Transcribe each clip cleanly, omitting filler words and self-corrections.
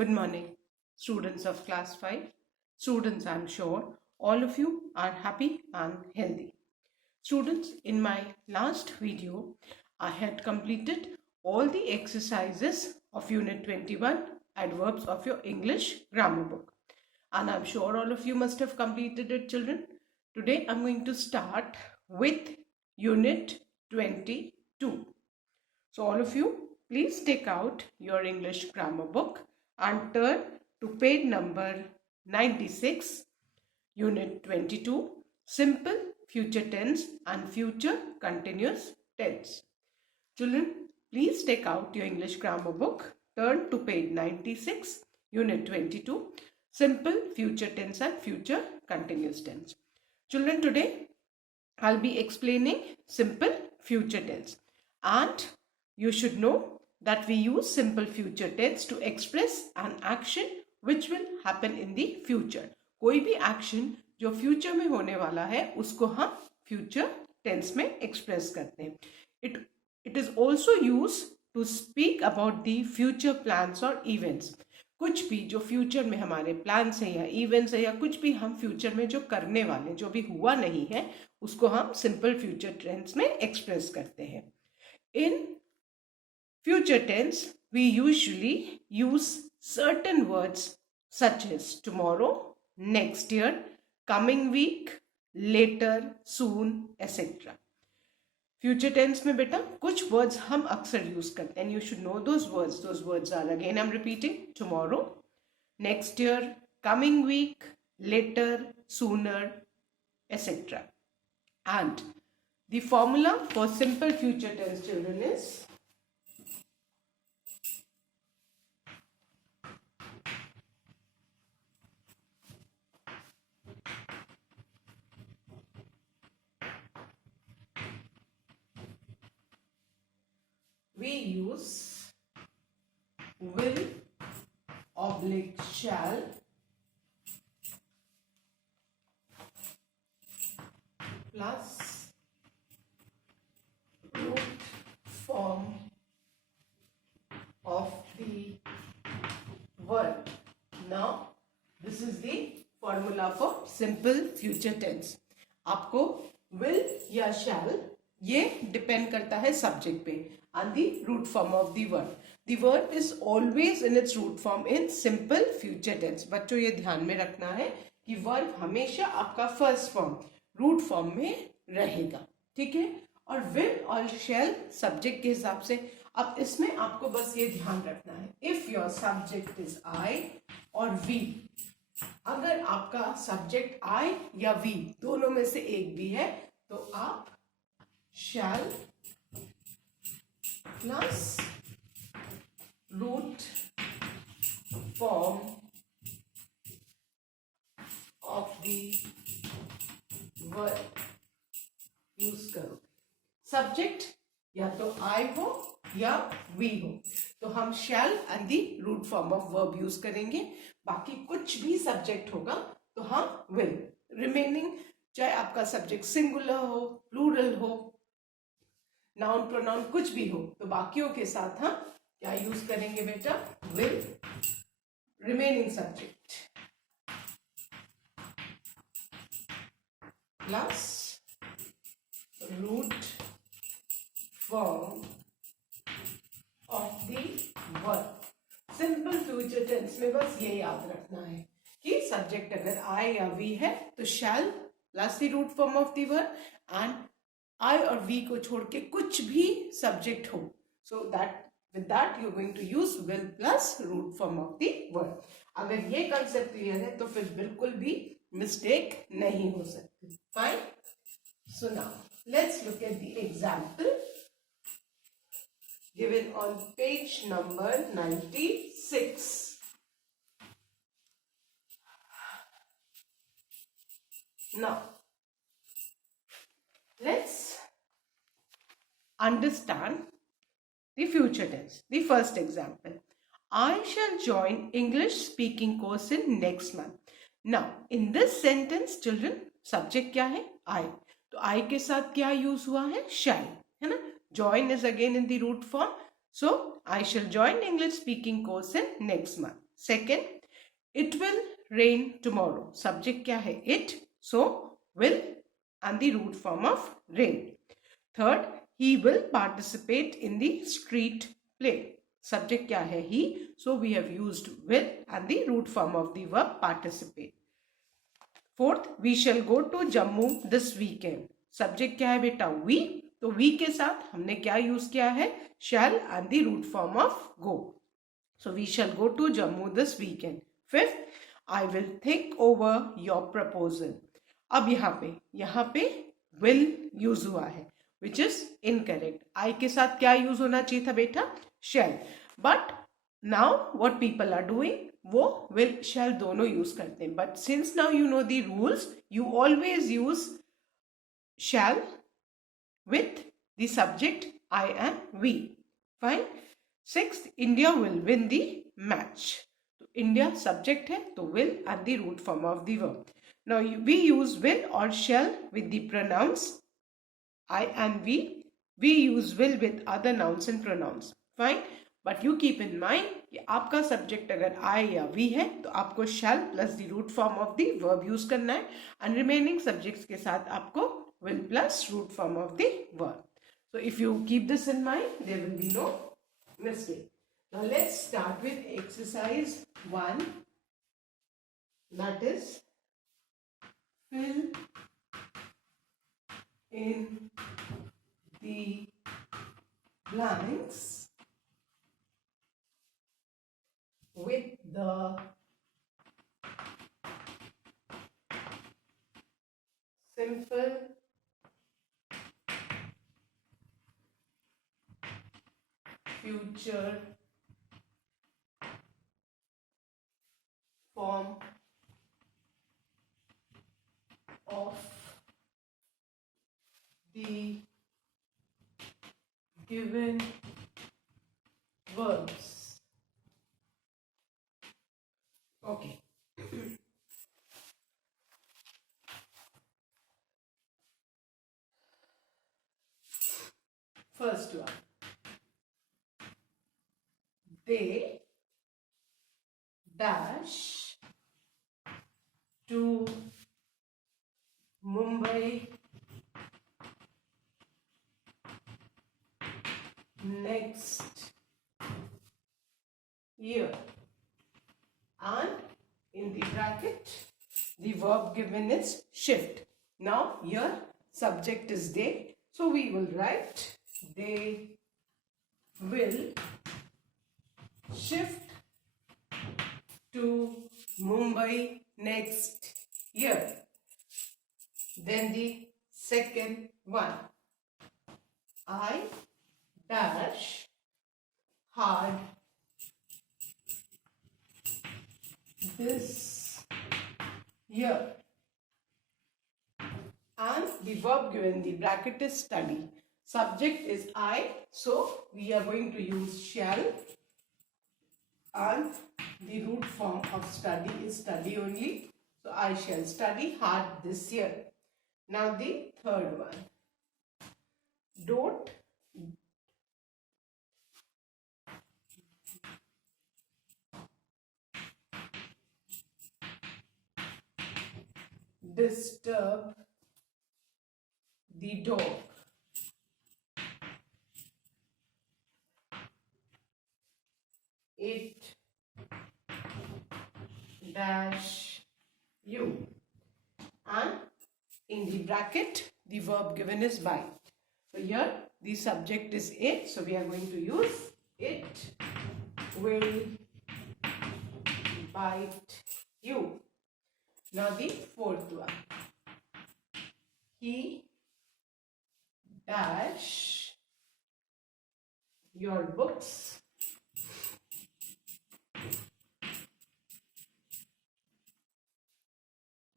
Good morning, students of class 5. Students, I'm sure all of you are happy and healthy. Students, in my last video, I had completed all the exercises of Unit 21, Adverbs of your English grammar book. And I'm sure all of you must have completed it, children. Today, I'm going to start with Unit 22. So all of you, please take out your English grammar book and turn to page number 96, Unit 22, Simple Future Tense and Future Continuous Tense. Children, please take out your English grammar book, turn to page 96, Unit 22, Simple Future Tense and Future Continuous Tense. Children, today I'll be explaining simple future tense, and you should know that we use simple future tense to express an action which will happen in the future. कोई भी action जो future में होने वाला है उसको हम future tense में express करते हैं. It is also used to speak about the future plans or events. कुछ भी जो फ्यूचर में हमारे प्लान्स हैं या इवेंट्स है या कुछ भी हम फ्यूचर में जो करने वाले जो भी हुआ नहीं है उसको हम सिंपल फ्यूचर टेंस में एक्सप्रेस करते हैं. In future tense we usually use certain words such as tomorrow, next year, coming week, later, soon etcetera. Future tense में बेटा कुछ वर्ड्स हम अक्सर यूज करते हैं. You should know those words are, again I am repeating, tomorrow, next year, coming week, later, sooner, etcetera. And the formula for simple future tense, children, is we use will oblique shall plus root form of the verb. Now this is the formula for simple future tense. आपको will या shall ये depend करता है subject पे and the root form of the verb. The verb is always in its root form in simple future tense. बच्चों ये ध्यान में रखना है कि verb हमेशा आपका फर्स्ट फॉर्म रूट फॉर्म में रहेगा, ठीक है. और will और shall सब्जेक्ट के हिसाब से. अब इसमें आपको बस ये ध्यान रखना है, if your subject is I और we, अगर आपका सब्जेक्ट I या we दोनों में से एक भी है तो आप shall plus root form of the verb use करो. सब्जेक्ट या तो I हो या we हो तो हम shall and the root form of verb use करेंगे. बाकी कुछ भी सब्जेक्ट होगा तो हम will. रिमेनिंग चाहे आपका सब्जेक्ट सिंगुलर हो, प्लूरल हो, नाउन प्रोनाउन कुछ भी हो तो बाकियों के साथ हम क्या यूज करेंगे बेटा, will. Remaining subject plus root form of the verb. Simple future tense में बस ये याद रखना है कि सब्जेक्ट अगर I या we है तो shall plus the root form of the verb, and I और we को छोड़ के कुछ भी सब्जेक्ट हो so that with that you are going to use will plus root form of the verb. अगर ये कंसेप्ट क्लियर है तो फिर बिल्कुल भी मिस्टेक नहीं हो सकती. Fine. So now let's look at the example given on page number 96. Now let's understand the future tense. The first example, I shall join English speaking course in next month. Now in this sentence children, subject क्या है, I. तो I के साथ क्या use हुआ है, shall, है ना. Join is again in the root form. So I shall join English speaking course in next month. Second, it will rain tomorrow. Subject क्या है? It. So will and the root form of rain. Third, he will participate in the street play. Subject क्या है? He. So we have used will and the root form of the verb participate. Fourth, we shall go to Jammu this weekend. Subject क्या है बेटा? We. तो we के साथ हमने क्या यूज किया है? Shall and the root form of go. So we shall go to Jammu this weekend. Fifth, I will think over your proposal. अब यहाँ पे will यूज हुआ है, which is incorrect. I के साथ क्या यूज होना चाहिए था बेटा? Shall. But now what people are doing, वो will shall दोनों यूज करते हैं. But since now you know the rules, you always use shall with the subject I and we. Fine. Sixth, India will win the match. So India subject है तो will and the root form of the verb. Now we use will or shall with the pronouns I and we. We use will with other nouns and pronouns. Fine. But you keep in mind कि आपका subject अगर I या we है तो आपको shall plus the root form of the verb use करना है, and remaining subjects के साथ आपको will plus root form of the verb. So if you keep this in mind, there will be no mistake. Now let's start with exercise 1. That is, fill in the blanks with the simple future form of the given verbs. Okay. First one. They dash to Mumbai next year, and in the bracket the verb given is shift. Now here subject is they, so we will write they will shift to Mumbai next year. Then the second one, I dash hard this year, and the verb given, the bracket is study. Subject is I, so we are going to use shall, and the root form of study is study only. So I shall study hard this year. Now the third one. Don't disturb the dog. It dash you, and in the bracket the verb given is bite. So here the subject is it, so we are going to use it will bite you. Now the fourth one. He dash your books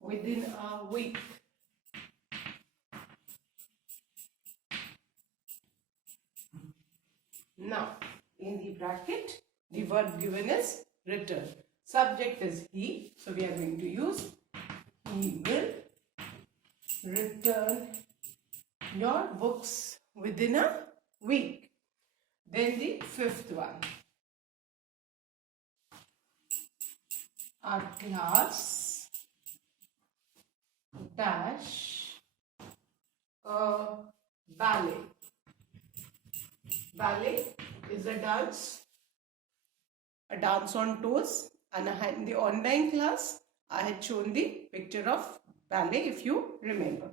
within a week. Now, in the bracket, the verb given is return. Subject is he, so we are going to use he will return your books within a week. Then the fifth one. Our class dash ballet. Ballet is a dance on toes, and in the online class I had shown the picture of ballet, if you remember.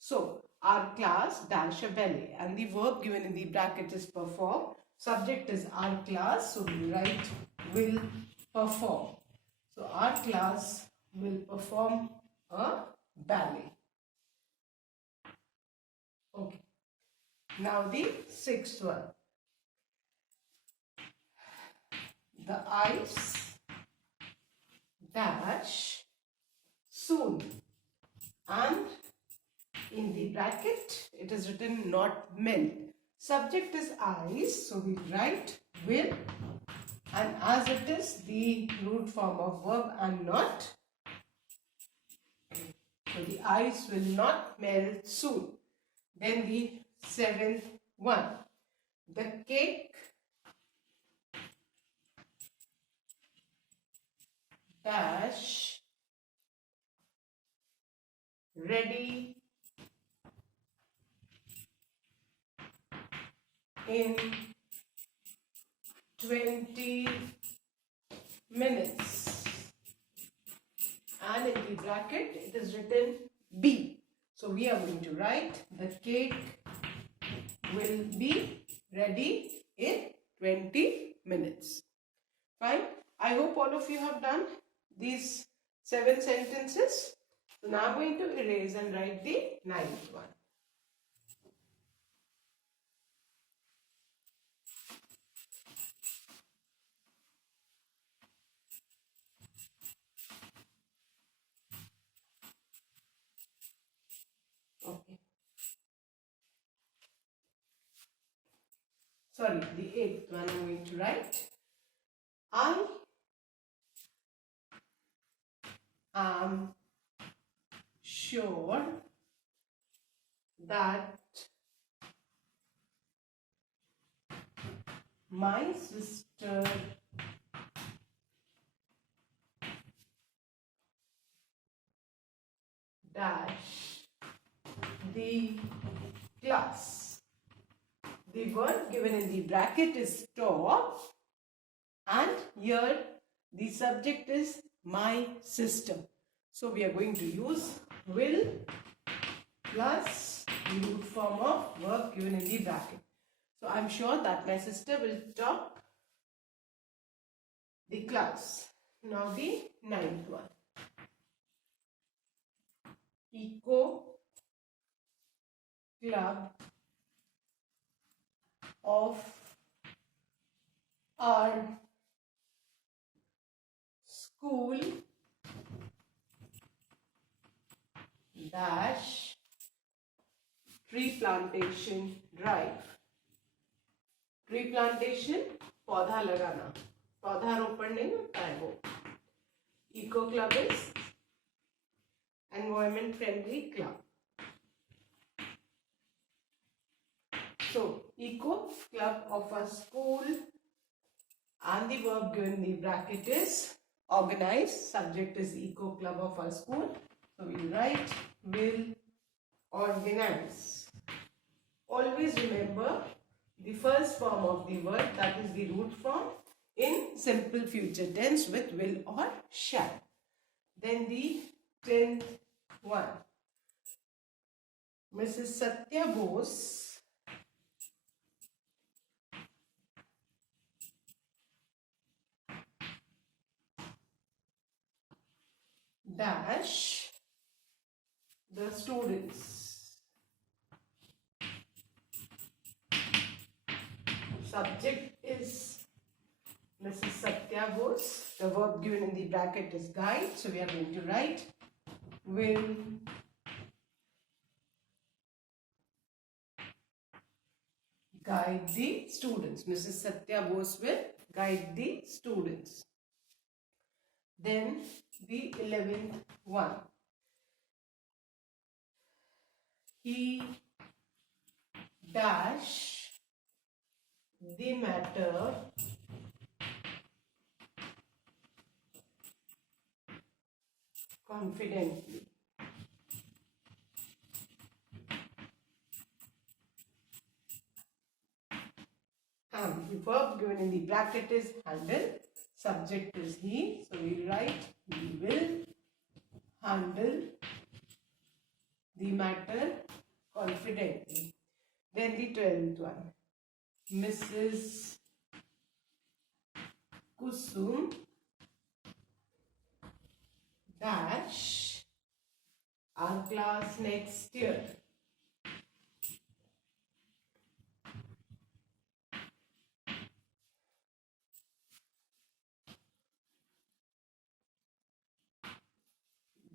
So our class dash a ballet, and the verb given in the bracket is perform. Subject is our class, so we write will perform. So our class will perform a ballet. Okay. Now the sixth one. The ice dash soon, and in the bracket it is written not melt. Subject is ice, so we write will, and as it is the root form of verb and not, so the ice will not melt soon. Then the seventh one. The cake dash ready in 20 minutes, and in the bracket it is written B. So we are going to write the cake will be ready in 20 minutes. Fine. I hope all of you have done these 7 sentences. So now I'm going to erase and write the 9th one. Okay. Sorry, the 8th one I'm going to write. I am sure that my sister dash the class. The word given in the bracket is stop, and here the subject is my sister. So we are going to use will plus the root form of verb given in the bracket. So I'm sure that my sister will stop the class. Now the 9th one. Eco club of our school dash tree plantation drive. Tree plantation, पौधा लगाना, पौधारोपण नहीं होता है वो. Eco club is environment friendly club. So eco club of a school, and the verb given in the bracket is organize. Subject is eco club of our school. So we write will organize. Always remember the first form of the word, that is the root form, in simple future tense with will or shall. Then the 10th one. Mrs. Satya Bose dash the students. Subject is Mrs. Satya Bose. The verb given in the bracket is guide. So we are going to write will guide the students. Mrs. Satya Bose will guide the students. Then the 11th one. He dash the matter confidently. And the verb given in the bracket is handle. Subject is he. So we write he will handle the matter confidently. Then the 12th one. Mrs. Kusum dash our class next year.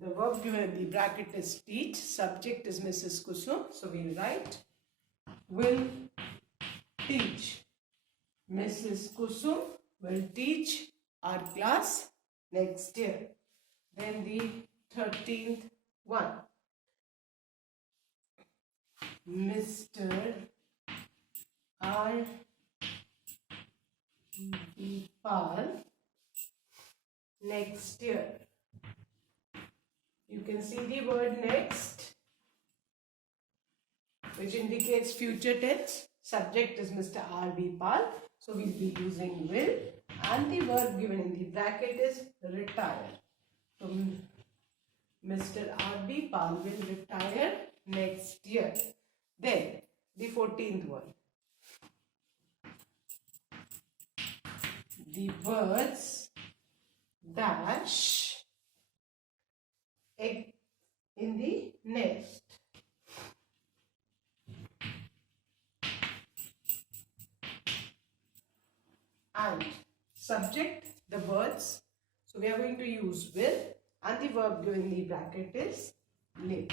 The verb given in the bracket is teach. Subject is Mrs. Kusum. So we write will teach. Mrs. Kusum will teach our class next year. Then the 13th one. Mr. R. Pal next year. You can see the word next, which indicates future tense. Subject is Mr. R.B. Pal. So we'll be using will, and the verb given in the bracket is retire. So Mr. R.B. Pal will retire next year. Then the 14th one. The birds dash egg in the nest. And subject, the birds. So we are going to use will, and the verb given in the bracket is lay.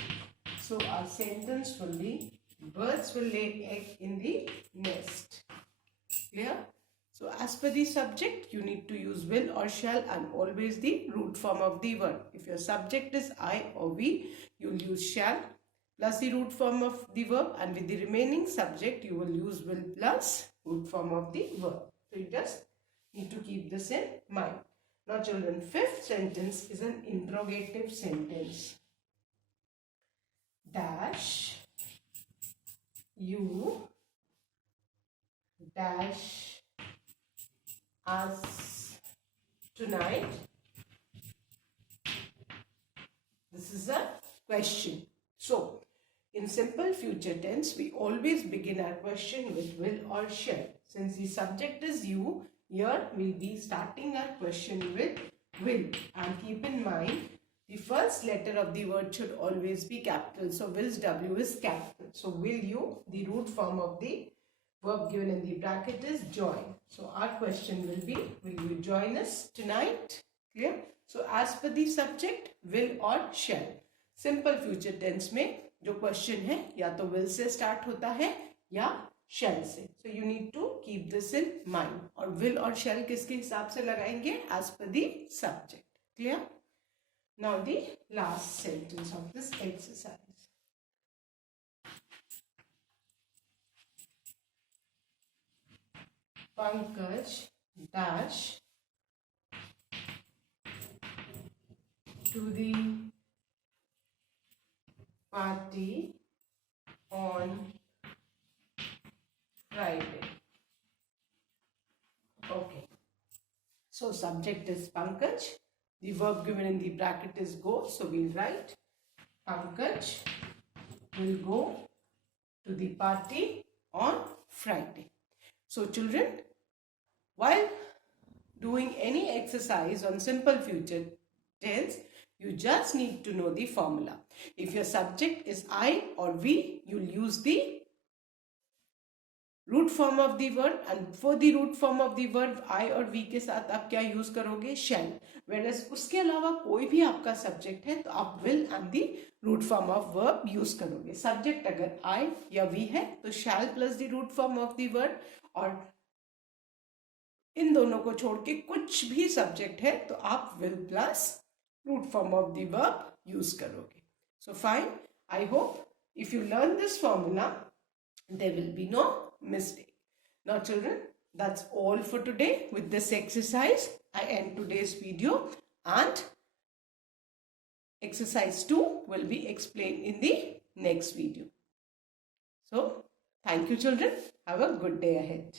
So our sentence will be birds will lay egg in the nest. Clear? So as per the subject, you need to use will or shall and always the root form of the verb. If your subject is I or we, you will use shall plus the root form of the verb, and with the remaining subject, you will use will plus root form of the verb. So you just need to keep this in mind. Now children, fifth sentence is an interrogative sentence. Dash you dash us tonight. This is a question. So in simple future tense, we always begin our question with will or shall. Since the subject is you, here we'll be starting our question with will. And keep in mind, the first letter of the word should always be capital. So will's W is capital. So will you, the root form of the verb given in the bracket is join. So our question will be, will you join us tonight? Clear? So as per the subject, will or shall. Simple future tense में जो question है या तो will से start होता है या shall से. So you need to keep this in mind. और will और shall किसके हिसाब से लगाएंगे? As per the subject. Clear? Now the last sentence of this exercise. Pankaj dash to the party on Friday. Okay. So subject is Pankaj. The verb given in the bracket is go. So we'll write Pankaj will go to the party on Friday. So children, while doing any exercise on simple future tense, you just need to know the formula. If your subject is I or we, you'll use the root form of the verb, and for the root form of the verb I और we के साथ आप क्या use करोगे? Shall. Whereas उसके अलावा कोई भी आपका subject है तो आप will and the root form of verb use करोगे. Subject अगर I या we है तो shall plus the root form of the verb, और इन दोनों को छोड़ के कुछ भी subject है तो आप will plus root form of the verb use करोगे. So fine. I hope if you learn this formula, there will be no mistake. Now children, that's all for today. With this exercise, I end today's video, and exercise 2 will be explained in the next video. So, thank you children. Have a good day ahead.